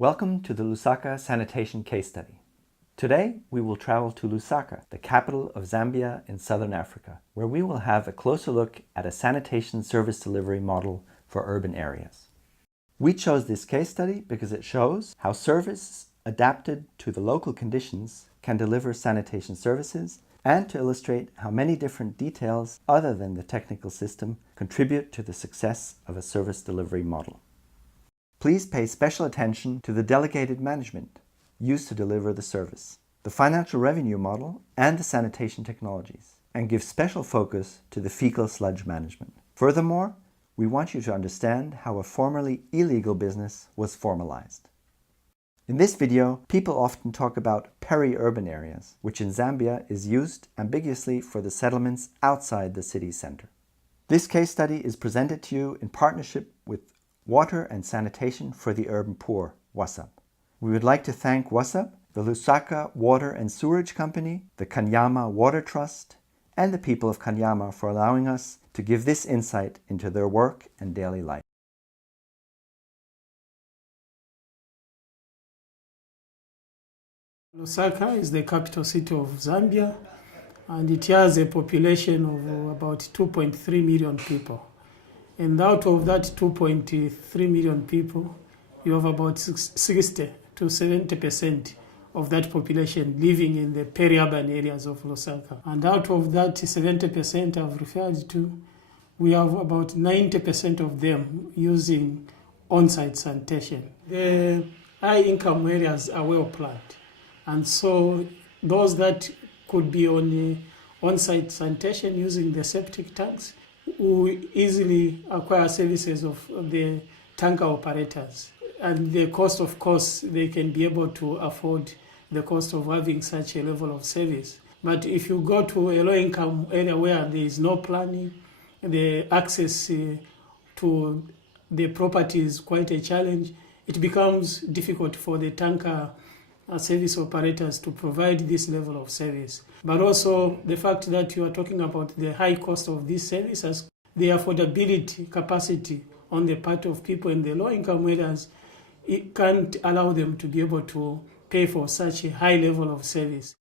Welcome to the Lusaka Sanitation case study. Today we will travel to Lusaka, the capital of Zambia in southern Africa, where we will have a closer look at a sanitation service delivery model for urban areas. We chose this case study because it shows how services adapted to the local conditions can deliver sanitation services, and to illustrate how many different details other than the technical system contribute to the success of a service delivery model. Please pay special attention to the delegated management used to deliver the service, the financial revenue model, and the sanitation technologies, and give special focus to the fecal sludge management. Furthermore, we want you to understand how a formerly illegal business was formalized. In this video, people often talk about peri-urban areas, which in Zambia is used ambiguously for the settlements outside the city center. This case study is presented to you in partnership with Water and Sanitation for the Urban Poor, WASAP. We would like to thank WASAP, the Lusaka Water and Sewerage Company, the Kanyama Water Trust, and the people of Kanyama for allowing us to give this insight into their work and daily life. Lusaka is the capital city of Zambia, and it has a population of about 2.3 million people. And out of that 2.3 million people, you have about 60 to 70% of that population living in the peri-urban areas of Lusaka. And out of that 70% I've referred to, we have about 90% of them using on-site sanitation. The high-income areas are well planned. And so those that could be on on-site sanitation using the septic tanks will easily acquire services of the tanker operators. And the cost, of course, they can be able to afford the cost of having such a level of service. But if you go to a low-income area where there is no planning, the access to the property is quite a challenge, it becomes difficult for the tanker service operators to provide this level of service. But also the fact that you are talking about the high cost of these services, the affordability capacity on the part of people in the low-income areas, it can't allow them to be able to pay for such a high level of service.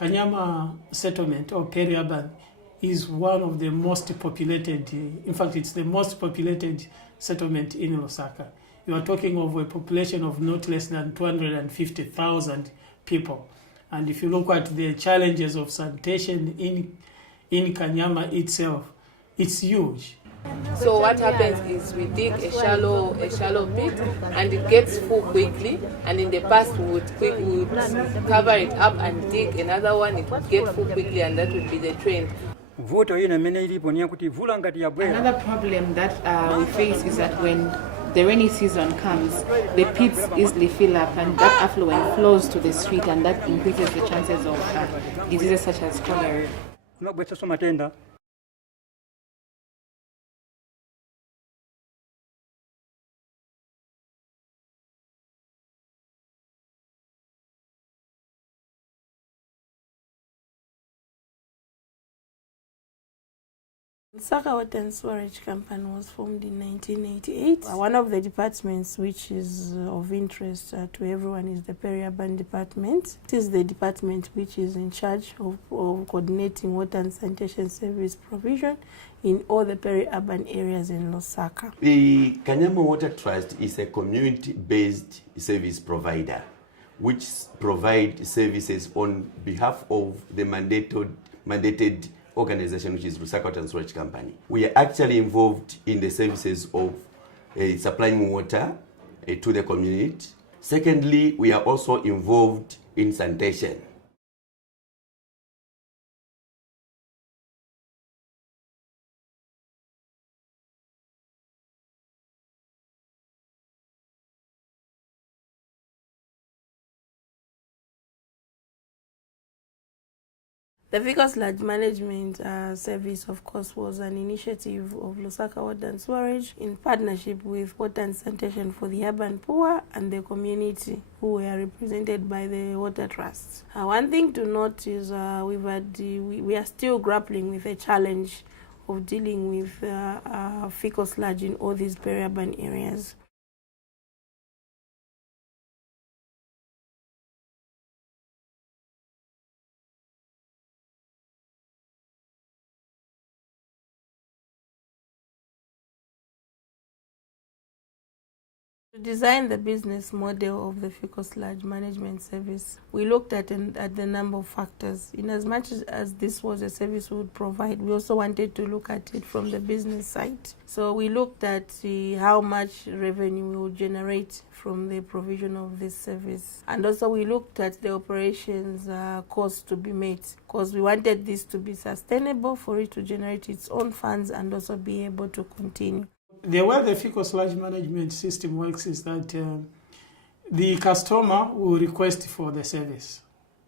Kanyama settlement or peri-urban is one of the most populated, in fact it's the most populated settlement in Lusaka. You are talking of a population of not less than 250,000 people. And if you look at the challenges of sanitation in Kanyama itself, it's huge. So what happens is we dig a shallow pit and it gets full quickly, and in the past we would cover it up and dig another one, it would get full quickly, and that would be the train. Another problem that we face is that when the rainy season comes, the pits easily fill up and that affluent flows to the street, and that increases the chances of diseases such as cholera. Lusaka Water and Sewerage Company was formed in 1988. One of the departments which is of interest to everyone is the peri-urban department. This is the department which is in charge of coordinating water and sanitation service provision in all the peri-urban areas in Lusaka. The Kanyama Water Trust is a community-based service provider which provides services on behalf of the mandated organization, which is Lusaka Water and Sewerage Company. We are actually involved in the services of supplying water to the community. Secondly, we are also involved in sanitation. The faecal sludge management service, of course, was an initiative of Lusaka Water and Sewerage in partnership with Water and Sanitation for the urban poor and the community, who were represented by the water trusts. One thing to note is we are still grappling with a challenge of dealing with faecal sludge in all these peri-urban areas. To design the business model of the faecal sludge management service, we looked at the number of factors. In as much as this was a service we would provide, we also wanted to look at it from the business side. So we looked at how much revenue we would generate from the provision of this service. And also we looked at the operations costs to be made, because we wanted this to be sustainable, for it to generate its own funds and also be able to continue. The way the faecal sludge management system works is that the customer will request for the service.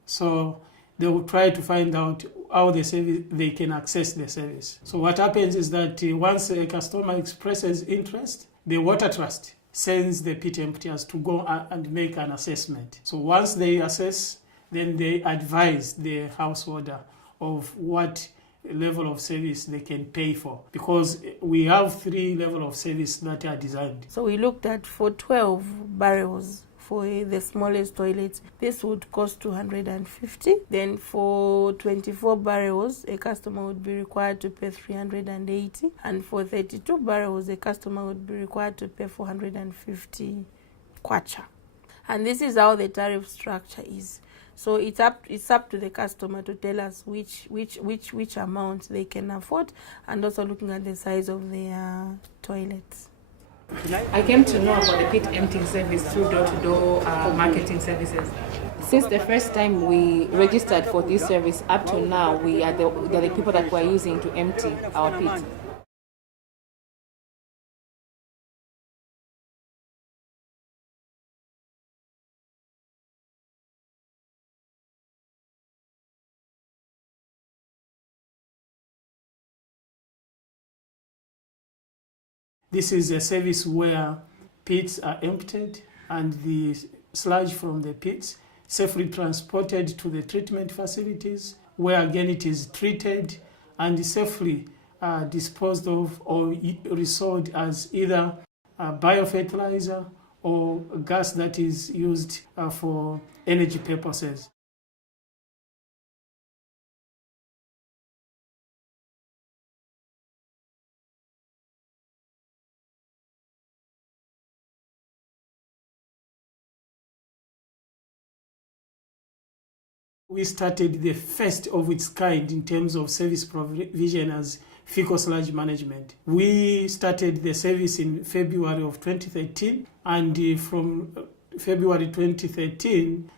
So they will try to find out how they can access the service. So what happens is that once a customer expresses interest, the water trust sends the pit emptiers to go and make an assessment. So once they assess, then they advise the householder of what level of service they can pay for, because we have 3 levels of service that are designed. So we looked at for 12 barrels for the smallest toilets, this would cost 250. Then for 24 barrels, a customer would be required to pay 380. And for 32 barrels, a customer would be required to pay 450 kwacha. And this is how the tariff structure is. So it's up to the customer to tell us which amount they can afford, and also looking at the size of their toilets. I came to know about the pit emptying service through door-to-door marketing services. Since the first time we registered for this service up to now, we are the people that we're using to empty our pit. This is a service where pits are emptied and the sludge from the pits safely transported to the treatment facilities, where again it is treated and safely disposed of or resold as either biofertilizer or gas that is used for energy purposes. We started the first of its kind in terms of service provision as faecal sludge management. We started the service in February of 2013, and from February 2013,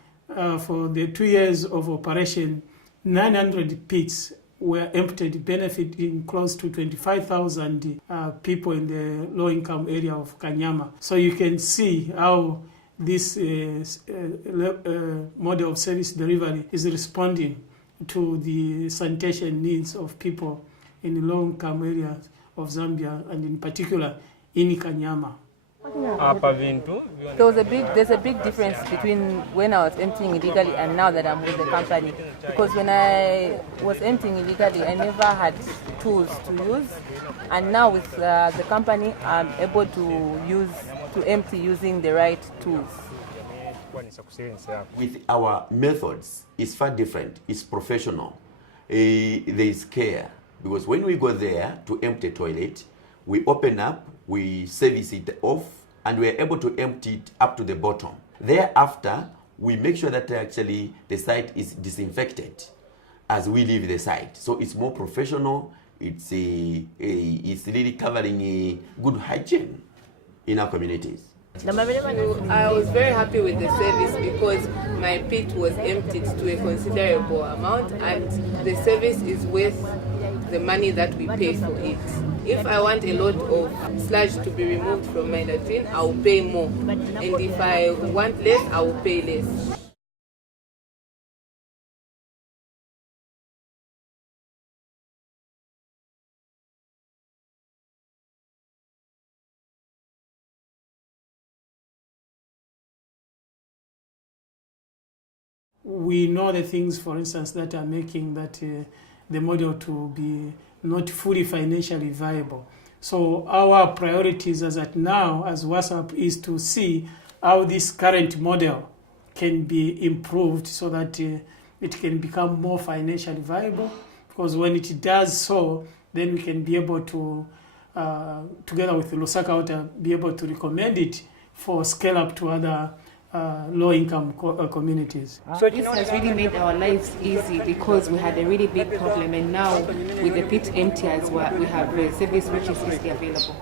for the 2 years of operation, 900 pits were emptied, benefiting close to 25,000 people in the low-income area of Kanyama. So you can see how this model of service delivery is responding to the sanitation needs of people in low-income areas of Zambia, and in particular in Kanyama. There's a big difference between when I was emptying illegally and now that I'm with the company. Because when I was emptying illegally, I never had tools to use, and now with the company, I'm able to empty using the right tools. With our methods, it's far different. It's professional. There is care, because when we go there to empty a toilet, we open up, we service it off, and we are able to empty it up to the bottom. Thereafter, we make sure that actually the site is disinfected as we leave the site. So it's more professional. It's really covering a good hygiene in our communities. I was very happy with the service because my pit was emptied to a considerable amount, and the service is worth the money that we pay for it. If I want a lot of sludge to be removed from my latrine, I will pay more. And if I want less, I will pay less. we know the things, for instance, that are making that the model to be not fully financially viable. So our priorities as at now, as WhatsApp, is to see how this current model can be improved so that it can become more financially viable. Because when it does so, then we can be able to, together with Lusaka, be able to recommend it for scale up to other low-income communities. So this has really made our lives easy because we had a really big problem, and now with the pit empty as well, we have a service which is easily available.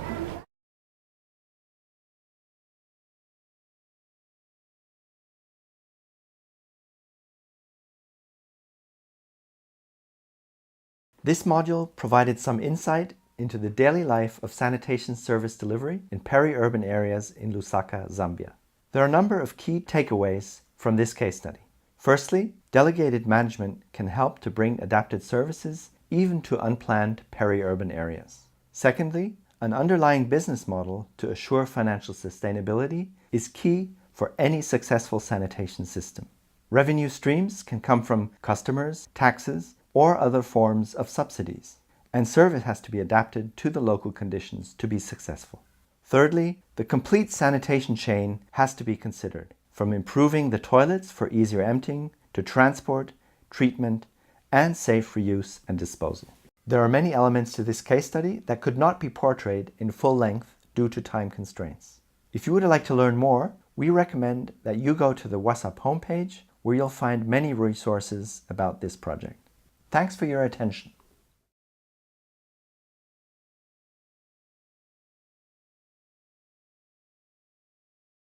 This module provided some insight into the daily life of sanitation service delivery in peri-urban areas in Lusaka, Zambia. There are a number of key takeaways from this case study. Firstly, delegated management can help to bring adapted services even to unplanned peri-urban areas. Secondly, an underlying business model to assure financial sustainability is key for any successful sanitation system. Revenue streams can come from customers, taxes, or other forms of subsidies, and service has to be adapted to the local conditions to be successful. Thirdly, the complete sanitation chain has to be considered, from improving the toilets for easier emptying to transport, treatment, and safe reuse and disposal. There are many elements to this case study that could not be portrayed in full length due to time constraints. If you would like to learn more, we recommend that you go to the WhatsApp homepage where you'll find many resources about this project. Thanks for your attention.